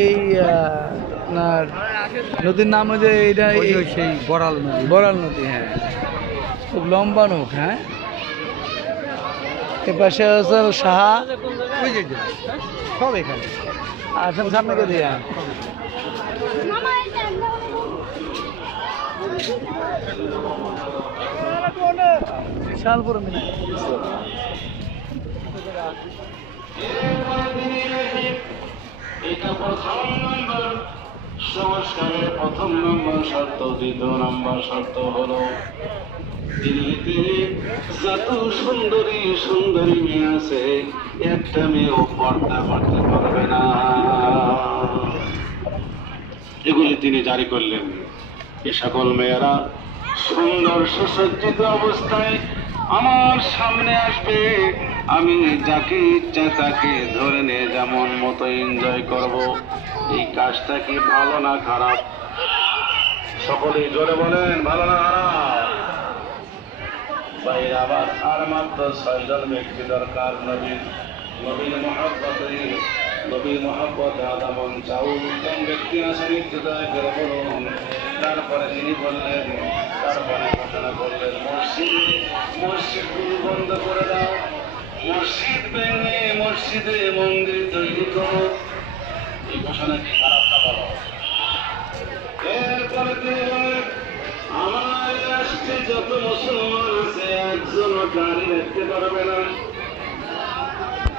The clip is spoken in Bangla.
এই আপনার নদীর নাম হচ্ছে এইটা সেই বড়াল নদী। বড়াল নদী, হ্যাঁ, খুব লম্বা নৌক। হ্যাঁ, এ পাশে হচ্ছে সাহা, সব এখানে আসেন সামনে কে দিয়া বিশাল বড় মিনার। এটা প্রথম নম্বর সংস্কারের প্রথম নম্বর শর্ত। দ্বিতীয় নম্বর শর্ত হলো দিল্লিতে যত সুন্দরী সুন্দরী মেয়ে আছে একটা মেয়েও পর্দা করতে পারবে না। এগুলি তিনি জারি করলেন। এ সকল মেয়েরা সুন্দর সুসজ্জিত অবস্থায় আমার সামনে আসবে, আমি যাকে ইচ্ছা তাকে ধরে নিয়ে যেমন মতো এনজয় করব। এই কাজটা কি ভালো না খারাপ? সকলেই জোরে বলেন, ভালো না খারাপ? বাইরে আবার আর মাত্র 6 জন ব্যক্তি দরকার। নবীর মহব্বত আদামন চাউ উত্তম ব্যক্তি আসেন হৃদয় করে বলুন। তারপরে তিনি বললেন, তারপরে ঘোষণা করলেন, মসজিদগুলো বন্ধ করে দাও, মসজিদ ভেঙে মসজিদে মন্দির তৈরি করো। এই ঘোষণা কি খারাপটা বলো? এরপরে তিনি বলেন, আমার রাষ্ট্রে যত মুসলমান আছে একজনও গাড়ি রাখতে পারবে না।